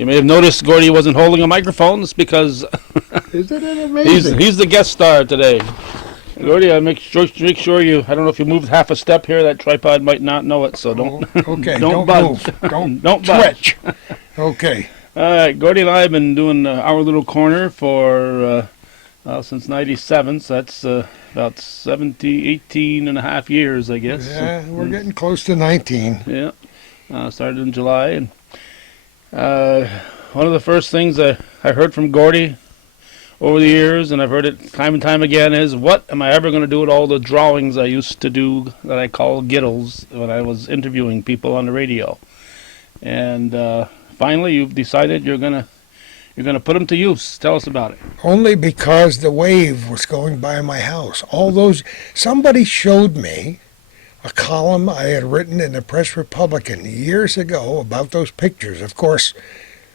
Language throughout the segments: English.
You may have noticed Gordie wasn't holding a microphone. It's because Isn't it amazing? he's the guest star today. Gordie, make sure you. I don't know if you moved half a step here. That tripod might not know it, so don't. Okay, don't move. Don't Twitch. budge. Okay. All right, Gordie and I have been doing our little corner for since '97. So that's about 18 and a half years, I guess. Yeah, we're getting close to 19. Yeah, started in July, and one of the first things I heard from Gordie over the years, and I've heard it time and time again, is what am I ever going to do with all the drawings I used to do that I call Gittles when I was interviewing people on the radio? And finally, you've decided you're gonna put them to use. Tell us about it. Only because the wave was going by my house. Somebody showed me a column I had written in the Press Republican years ago about those pictures. Of course,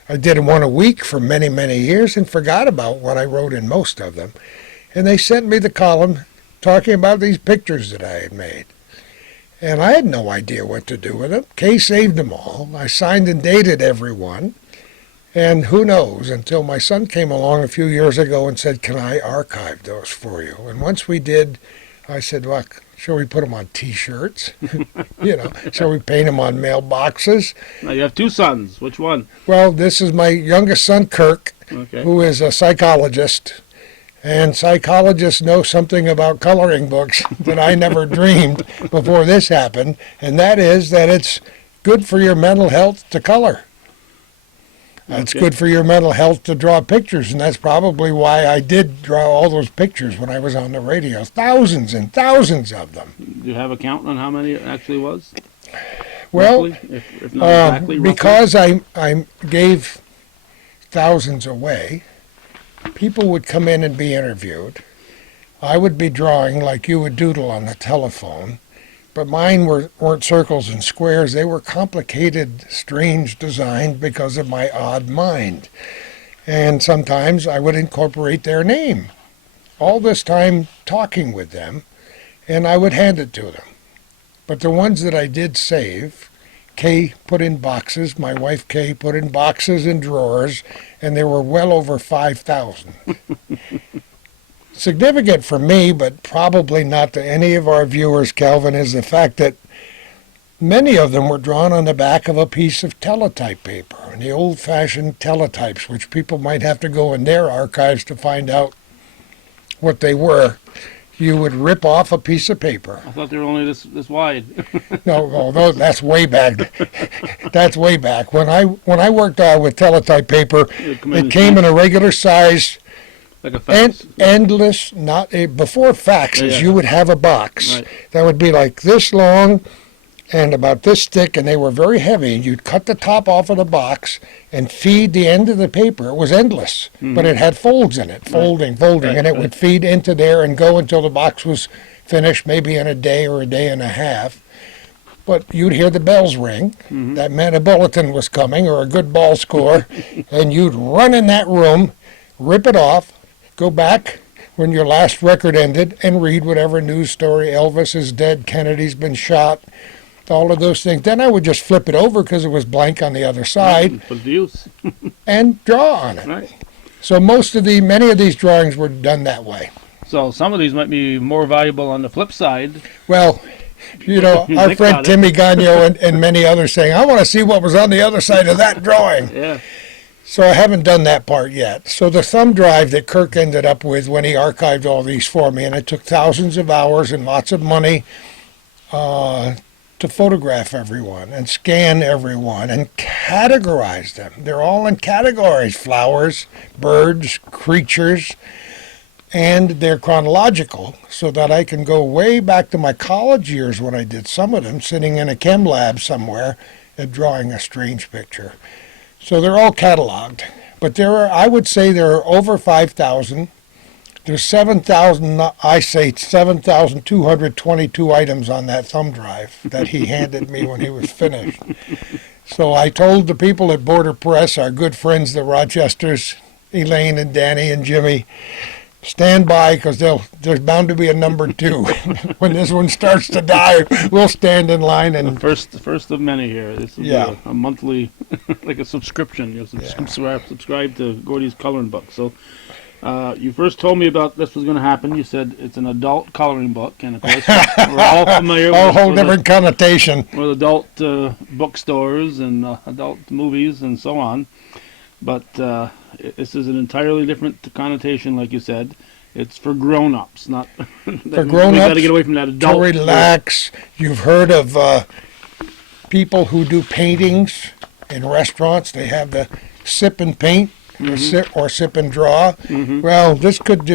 I did one a week for many, many years and forgot about what I wrote in most of them. And they sent me the column talking about these pictures that I had made. And I had no idea what to do with them. Kay saved them all. I signed and dated every one. And who knows, until my son came along a few years ago and said, can I archive those for you? And once we did, I said, well, shall we put them on T-shirts? Shall we paint them on mailboxes? Now you have two sons. Which one? Well, this is my youngest son, Kirk, Okay. who is a psychologist. And psychologists know something about coloring books that I never dreamed before this happened, and that is that it's good for your mental health to color. It's good for your mental health to draw pictures, and that's probably why I did draw all those pictures when I was on the radio. Thousands and thousands of them. Do you have a count on how many it actually was? Well, roughly, if not exactly, because I gave thousands away, people would come in and be interviewed. I would be drawing like you would doodle on the telephone, but mine weren't circles and squares. They were complicated, strange designs because of my odd mind. And sometimes I would incorporate their name. All this time talking with them, and I would hand it to them. But the ones that I did save, Kay put in boxes, my wife Kay put in boxes and drawers, and there were well over 5,000. Significant for me, but probably not to any of our viewers, Calvin, is the fact that many of them were drawn on the back of a piece of teletype paper, the old-fashioned teletypes, which people might have to go in their archives to find out what they were. You would rip off a piece of paper. I thought they were only this wide. No, that's way back. That's way back. When I worked with teletype paper, it came in a regular size. Like a fax. Endless, before faxes, Yeah. you would have a box Right. that would be like this long and about this thick, and they were very heavy. You'd cut the top off of the box and feed the end of the paper. It was endless, but it had folds in it, folding, Right, and it right. would feed into there and go until the box was finished, maybe in a day or a day and a half. But you'd hear the bells ring. That meant a bulletin was coming or a good ball score, and you'd run in that room, rip it off, go back when your last record ended and read whatever news story. Elvis is dead, Kennedy's been shot, all of those things. Then I would just flip it over because it was blank on the other side Put it to use. and draw on it. Right. So many of these drawings were done that way. So some of these might be more valuable on the flip side. Well, our Think friend about it. Timmy Gagno and many others saying, I want to see what was on the other side of that drawing. Yeah. So I haven't done that part yet. So the thumb drive that Kirk ended up with when he archived all these for me, and it took thousands of hours and lots of money to photograph everyone and scan everyone and categorize them. They're all in categories: flowers, birds, creatures, and they're chronological so that I can go way back to my college years when I did some of them, sitting in a chem lab somewhere and drawing a strange picture. So they're all cataloged, but I would say there are over 5,000. There's 7,222 items on that thumb drive that he handed me when he was finished. So I told the people at Border Press, our good friends, the Rochesters, Elaine and Danny and Jimmy, stand by because there's bound to be a number 2. When this one starts to die, we'll stand in line and The first of many here. This will be a monthly, like a subscription. You subscribe to Gordie's coloring book. So you first told me about this was going to happen. You said it's an adult coloring book, and of course we're all familiar a with whole different connotation. with adult bookstores and adult movies and so on. But this is an entirely different connotation, like you said. It's for grown-ups, not For grown-ups, we got to get away from that adult. To relax. You've heard of people who do paintings in restaurants. They have the sip and paint or sip and draw. Well, this could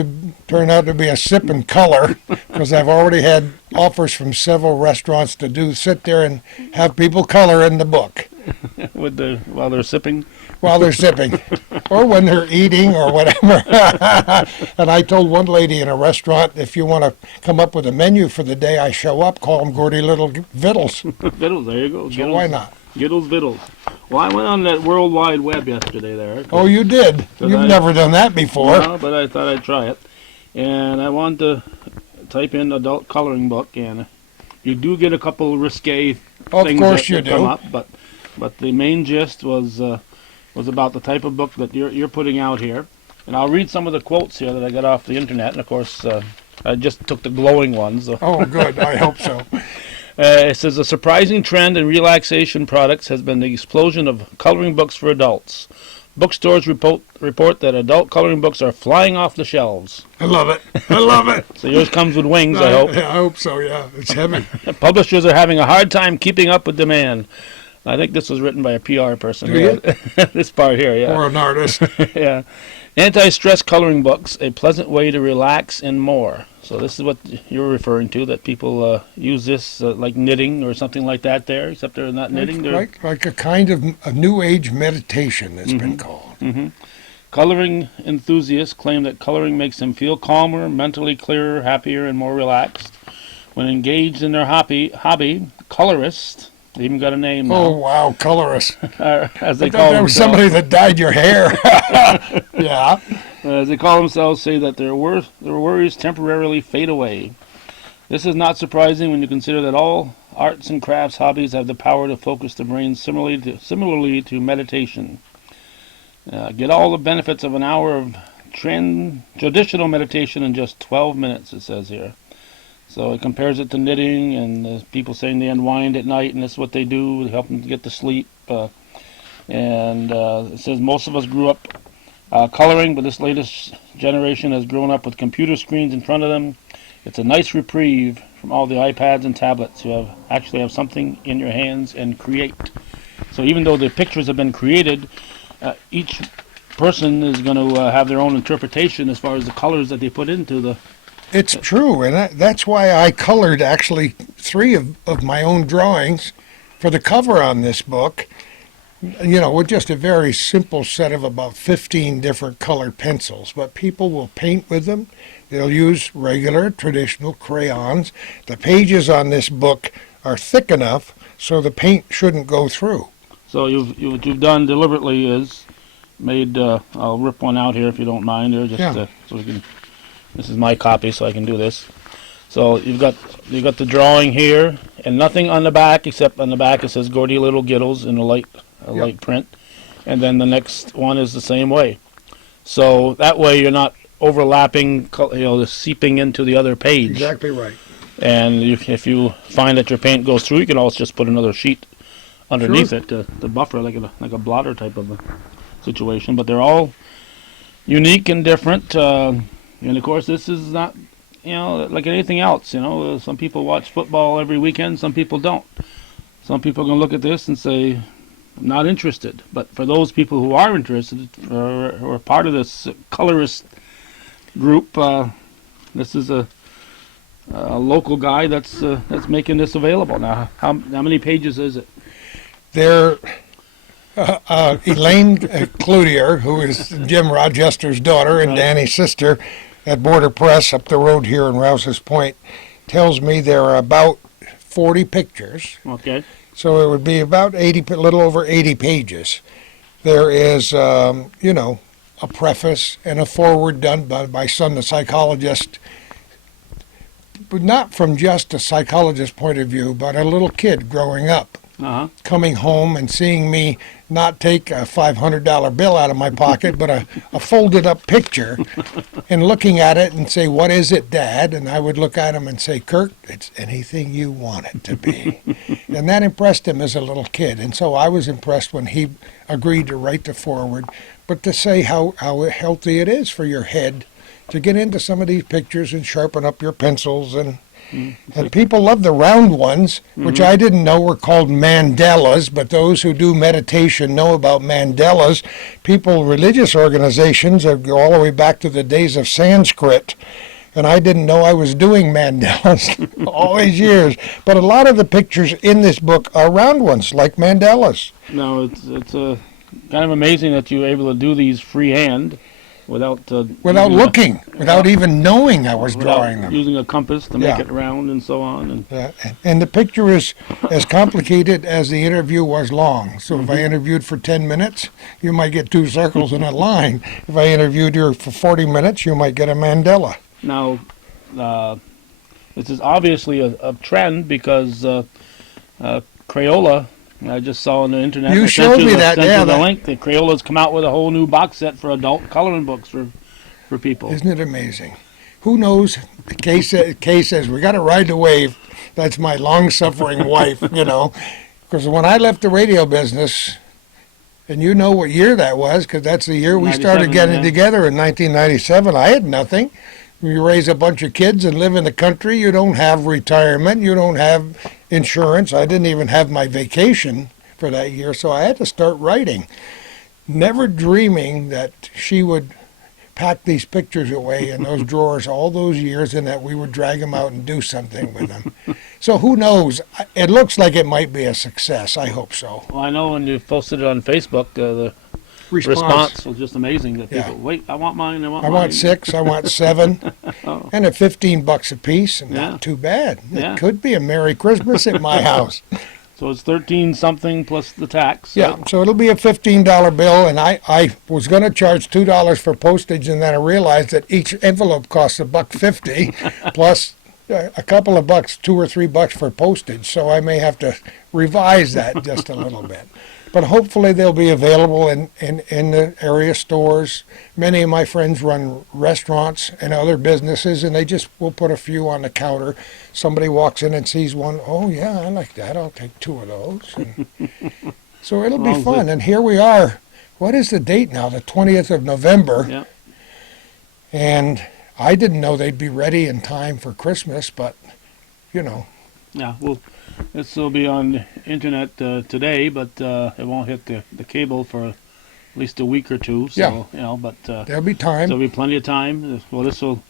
turn out to be a sip and color because I've already had offers from several restaurants to sit there and have people color in the book. While they're sipping? While they're sipping, or when they're eating, or whatever. And I told one lady in a restaurant, if you want to come up with a menu for the day I show up, call them Gordie Little Vittles. Vittles, there you go. So Gittles, why not? Gittles, Vittles. Well, I went on that World Wide Web yesterday there. Oh, you did? You've never done that before. No, but I thought I'd try it. And I wanted to type in adult coloring book, and you do get a couple risque things that come up, but the main gist was about the type of book that you're putting out here. And I'll read some of the quotes here that I got off the internet, and of course I just took the glowing ones. Oh, good. I hope so. It says, a surprising trend in relaxation products has been the explosion of coloring books for adults. Bookstores report that adult coloring books are flying off the shelves. I love it. I love it. So yours comes with wings, I hope. I hope so, yeah. It's heavy. Publishers are having a hard time keeping up with demand. I think this was written by a PR person. Do you? This part here, yeah. Or an artist. Yeah. Anti-stress coloring books, a pleasant way to relax and more. So this is what you're referring to, that people use this like knitting or something like that there, except they're not knitting. They're like a kind of a new age meditation, it's been called. Coloring enthusiasts claim that coloring makes them feel calmer, mentally clearer, happier, and more relaxed. When engaged in their hobby, colorists, they even got a name now. Oh, wow, colorist. As they call That was themselves. somebody that dyed your hair. Yeah. As they call themselves, say that their worries temporarily fade away. This is not surprising when you consider that all arts and crafts hobbies have the power to focus the brain similarly to meditation. Get all the benefits of an hour of traditional meditation in just 12 minutes, it says here. So it compares it to knitting, and people saying they unwind at night, and that's what they do to help them to get to sleep. It says most of us grew up coloring, but this latest generation has grown up with computer screens in front of them. It's a nice reprieve from all the iPads and tablets. You actually have something in your hands and create. So even though the pictures have been created, each person is going to have their own interpretation as far as the colors that they put into the... It's true, and that's why I colored actually 3 of my own drawings for the cover on this book. You know, with just a very simple set of about 15 different colored pencils. But people will paint with them. They'll use regular, traditional crayons. The pages on this book are thick enough so the paint shouldn't go through. So what you've done deliberately is made, I'll rip one out here if you don't mind. There, so we can. This is my copy, so I can do this. So you've got the drawing here, and nothing on the back except on the back it says Gordie Little Gittles in a light print, and then the next one is the same way. So that way you're not overlapping, seeping into the other page. Exactly right. And if you find that your paint goes through, you can also just put another sheet underneath it to buffer, like a blotter type of a situation. But they're all unique and different. And of course, this is not, like anything else. Some people watch football every weekend, some people don't. Some people are going to look at this and say, I'm not interested. But for those people who are interested, who are part of this colorist group, this is a local guy that's making this available. Now, how many pages is it? They're Elaine Cloutier, who is Jim Rochester's daughter and Danny's sister at Border Press up the road here in Rouse's Point, tells me there are about 40 pictures. Okay. So it would be about a little over 80 pages. There is, a preface and a foreword done by my son, the psychologist, but not from just a psychologist's point of view, but a little kid growing up, coming home and seeing me not take a $500 bill out of my pocket, but a folded up picture, and looking at it and say, "What is it, Dad?" And I would look at him and say, "Kirk, it's anything you want it to be." And that impressed him as a little kid. And so I was impressed when he agreed to write the foreword, but to say how healthy it is for your head to get into some of these pictures and sharpen up your pencils. And people love the round ones, which I didn't know were called mandalas, but those who do meditation know about mandalas. People, religious organizations, go all the way back to the days of Sanskrit, and I didn't know I was doing mandalas all these years. But a lot of the pictures in this book are round ones, like mandalas. No, it's kind of amazing that you were able to do these freehand without looking, without even knowing I was drawing them. Using a compass to make it round and so on. And the picture is as complicated as the interview was long. So if I interviewed for 10 minutes, you might get 2 circles in a line. If I interviewed you for 40 minutes, you might get a mandala. Now, this is obviously a trend because Crayola, I just saw on the internet. You showed me that, yeah. The link. The Crayola's come out with a whole new box set for adult coloring books for people. Isn't it amazing? Who knows? Kay says, "We got to ride the wave." That's my long-suffering wife, you know. Because when I left the radio business, and you know what year that was, because that's the year we started getting together in 1997, I had nothing. You raise a bunch of kids and live in the country, you don't have retirement, you don't have insurance. I didn't even have my vacation for that year, so I had to start writing. Never dreaming that she would pack these pictures away in those drawers all those years and that we would drag them out and do something with them. So who knows? It looks like it might be a success. I hope so. Well, I know when you posted it on Facebook, the response was just amazing. That people, wait, I want mine, I want 6, I want 7, and at $15 a piece, and not too bad. It could be a Merry Christmas at my house. So it's 13 something plus the tax. So it'll be a $15 bill, and I was going to charge $2 for postage, and then I realized that each envelope costs $1.50 plus a couple of bucks, $2 or $3 for postage. So I may have to revise that just a little bit. But hopefully they'll be available in the area stores. Many of my friends run restaurants and other businesses, and they just will put a few on the counter. Somebody walks in and sees one, "Oh, yeah, I like that. I'll take 2 of those." And so it'll be fun. And here we are. What is the date now? The 20th of November. Yeah. And I didn't know they'd be ready in time for Christmas, but, you know. Yeah, well, this will be on the internet today, but it won't hit the cable for at least a week or two. So, you know, but there'll be time. There'll be plenty of time. Well, this will,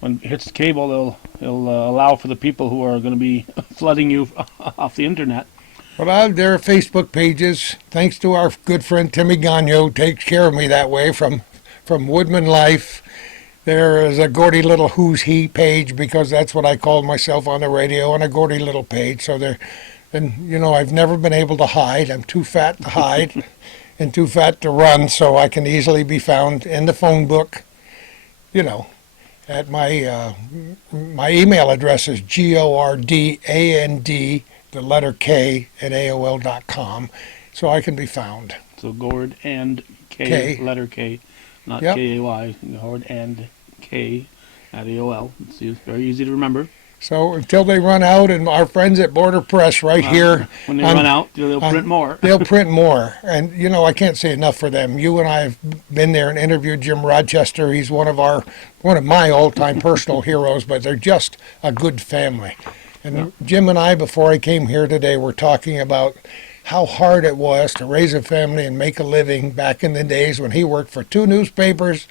when it hits the cable, it'll allow for the people who are going to be flooding you off the internet. Well, there are Facebook pages. Thanks to our good friend Timmy Gagno, takes care of me that way from Woodman Life. There is a Gordie Little Who's He page, because that's what I called myself on the radio, and a Gordie Little page. So there, and you know, I've never been able to hide. I'm too fat to hide and too fat to run, so I can easily be found in the phone book. You know, at my email address is GORDAND, the letter K, at AOL.com, so I can be found. So Gord and K. Letter K, not K-A-Y, Gord and K at AOL. It's very easy to remember. So until they run out, and our friends at Border Press here. When they run out, they'll print more. They'll print more. And, you know, I can't say enough for them. You and I have been there and interviewed Jim Rochester. He's one of my all-time personal heroes, but they're just a good family. And Jim and I, before I came here today, were talking about how hard it was to raise a family and make a living back in the days when he worked for 2 newspapers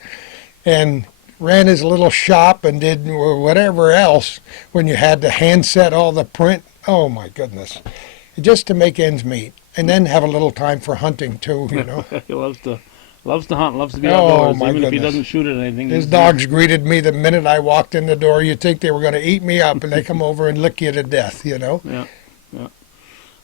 and ran his little shop and did whatever else when you had to hand set all the print. Oh, my goodness. Just to make ends meet. And then have a little time for hunting, too, you know. He loves to hunt, loves to be outdoors, my even goodness. if he doesn't shoot at anything. His dogs greeted me the minute I walked in the door. You'd think they were going to eat me up, and they come over and lick you to death, you know. Yeah.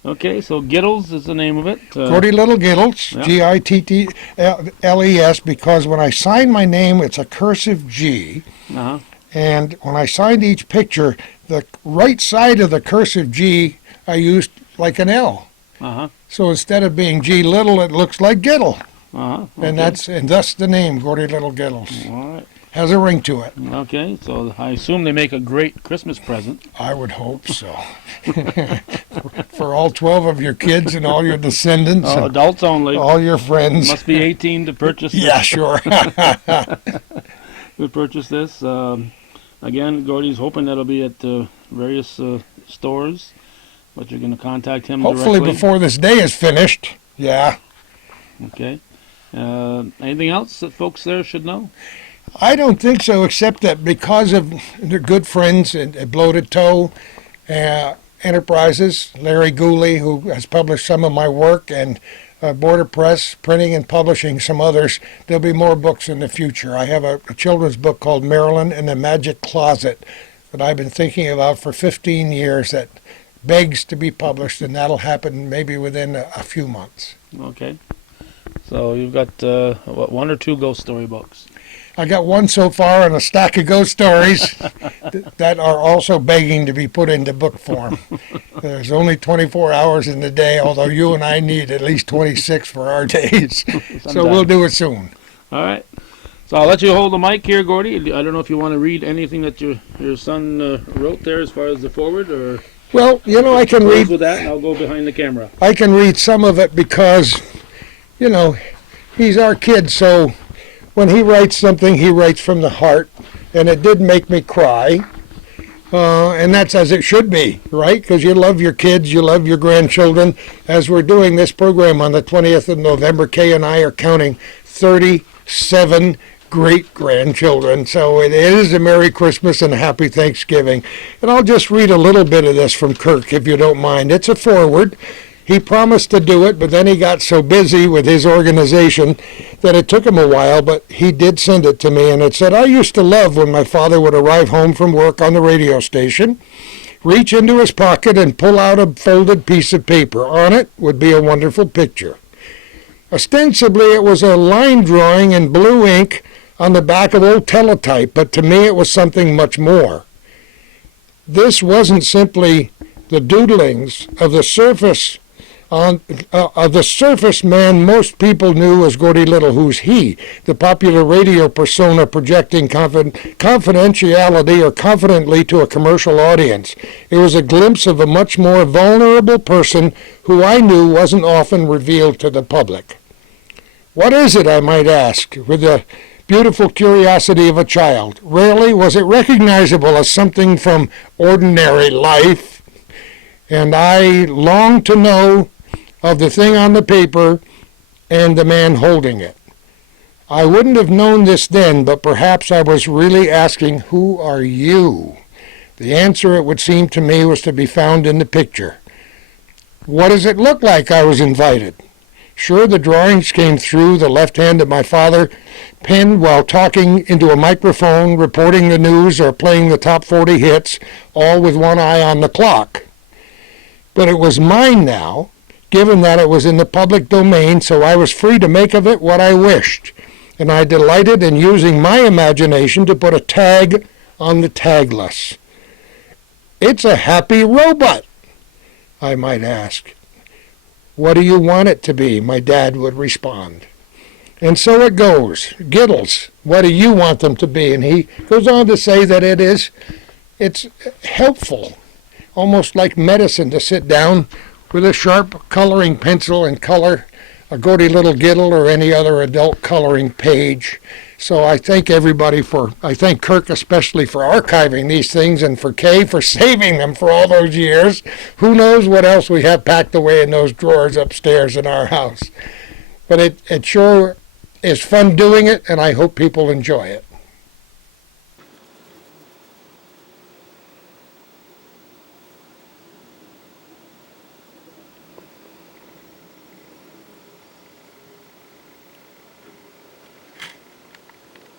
Okay, so Gittles is the name of it. Gordie Little Gittles, Yeah. Gittles, because when I sign my name, it's a cursive G. Uh-huh. And when I signed each picture, the right side of the cursive G, I used like an L. Uh-huh. So instead of being G Little, it looks like Gittle. Uh-huh. Okay. And thus the name, Gordie Little Gittles. All right. Has a ring to it. Okay, so I assume they make a great Christmas present. I would hope so. For all 12 of your kids and all your descendants Oh, and adults only. all your friends. Must be 18 to purchase this. Yeah, sure. To purchase this. Again, Gordie's hoping that'll be at various stores, but you're going to contact him Hopefully directly. before this day is finished. Yeah. Okay. Anything else that folks there should know? I don't think so, except that because of their good friends at Bloated Toe Enterprises, Larry Gooley, who has published some of my work, and Border Press, printing and publishing some others, there'll be more books in the future. I have a children's book called Marilyn and the Magic Closet that I've been thinking about for 15 years that begs to be published, and that'll happen maybe within a few months. Okay. So you've got one or two ghost story books. I got one so far and a stack of ghost stories that are also begging to be put into book form. There's only 24 hours in the day, although you and I need at least 26 for our days. So we'll do it soon. All right. So I'll let you hold the mic here, Gordie. I don't know if you want to read anything that your son wrote there as far as the forward, or Well, you know, I can close read with that, and I'll go behind the camera. I can read some of it because, you know, he's our kid, so when he writes something, he writes from the heart, and it did make me cry. And that's as it should be, right? Because you love your kids, you love your grandchildren. As we're doing this program on the 20th of November, Kay and I are counting 37 great-grandchildren. So it is a Merry Christmas and a Happy Thanksgiving. And I'll just read a little bit of this from Kirk, if you don't mind. It's a foreword. He promised to do it, but then he got so busy with his organization that it took him a while, but he did send it to me, and it said, I used to love when my father would arrive home from work on the radio station, reach into his pocket and pull out a folded piece of paper. On it would be a wonderful picture. Ostensibly, it was a line drawing in blue ink on the back of old teletype, but to me it was something much more. This wasn't simply the doodlings of the surface man most people knew as Gordie Little. Who's he? The popular radio persona projecting confidentiality or confidently to a commercial audience. It was a glimpse of a much more vulnerable person who I knew wasn't often revealed to the public. What is it, I might ask, with the beautiful curiosity of a child? Rarely was it recognizable as something from ordinary life, and I longed to know of the thing on the paper and the man holding it. I wouldn't have known this then, but perhaps I was really asking, who are you? The answer, it would seem to me, was to be found in the picture. What does it look like? I was invited. Sure, the drawings came through the left hand of my father, penned while talking into a microphone, reporting the news, or playing the top 40 hits, all with one eye on the clock. But it was mine now, given that it was in the public domain, so I was free to make of it what I wished. And I delighted in using my imagination to put a tag on the tagless. It's a happy robot, I might ask. What do you want it to be? My dad would respond. And so it goes. Gittles, what do you want them to be? And he goes on to say that it's helpful, almost like medicine, to sit down with a sharp coloring pencil and color a Gordie Little Gittle or any other adult coloring page. So I thank everybody I thank Kirk especially for archiving these things, and for Kay for saving them for all those years. Who knows what else we have packed away in those drawers upstairs in our house. But it sure is fun doing it, and I hope people enjoy it.